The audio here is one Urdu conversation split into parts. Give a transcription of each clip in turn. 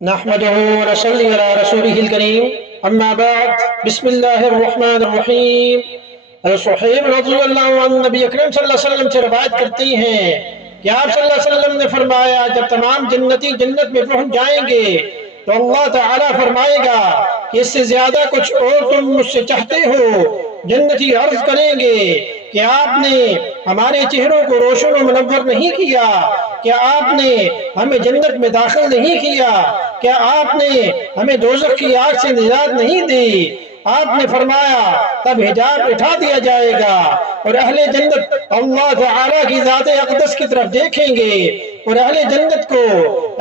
نحمده ونصلي على رسوله الكريم اما بعد بسم اللہ الرحمن الرحیم۔ صہیب رضی اللہ عنہ نبی اکرم صلی اللہ علیہ وسلم سے روایت کرتی ہیں کہ آپ صلی اللہ علیہ وسلم نے فرمایا جب تمام جنتی جنت میں پہنچ جائیں گے تو اللہ تعالیٰ فرمائے گا کہ اس سے زیادہ کچھ اور تم مجھ سے چاہتے ہو؟ جنتی عرض کریں گے کہ آپ نے ہمارے چہروں کو روشن و منور نہیں کیا، کیا آپ نے ہمیں جنت میں داخل نہیں کیا، کیا آپ نے ہمیں دوزخ کی آگ سے نجات نہیں دی؟ آپ نے فرمایا تب حجاب اٹھا دیا جائے گا اور اہل جنت اللہ تعالیٰ کی ذات اقدس کی طرف دیکھیں گے، اور اہل جنت کو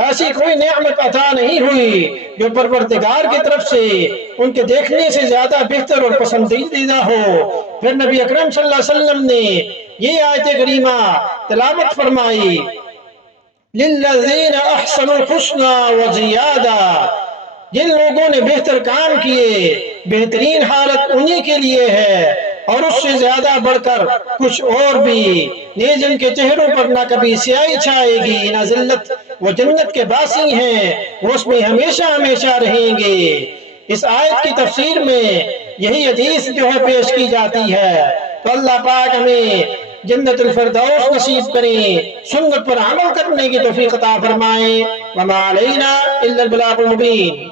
ایسی کوئی نعمت عطا نہیں ہوئی جو پروردگار کی طرف سے ان کے دیکھنے سے زیادہ بہتر اور پسندیدہ ہو۔ پھر نبی اکرم صلی اللہ علیہ وسلم نے یہ آیت کریمہ تلاوت فرمائی، لِلَّذِينَ أَحْسَنُوا الْحُسْنَى وَزِيَادَةٌ، جن لوگوں نے بہتر کام کیے بہترین حالت انہی کے لیے ہے اور اس سے زیادہ بڑھ کر کچھ اور بھی، نیز ان کے چہروں پر نہ کبھی سیاہی چھائے گی نہ ذلت، وہ جنت کے باسی ہیں، وہ اس میں ہمیشہ ہمیشہ رہیں گے۔ اس آیت کی تفسیر میں یہی حدیث جو ہے پیش کی جاتی ہے، تو اللہ پاک ہمیں جنت الفردوس نصیب کریں، سنت پر عمل کرنے کی توفیق عطا فرمائیں۔ وما علینا الا البلاغ المبین۔